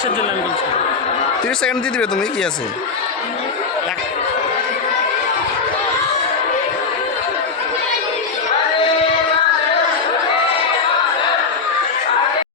কিসের জন্য আমি বলছি? 30 সেকেন্ড দিয়ে দিবে তুমি, কি আছে?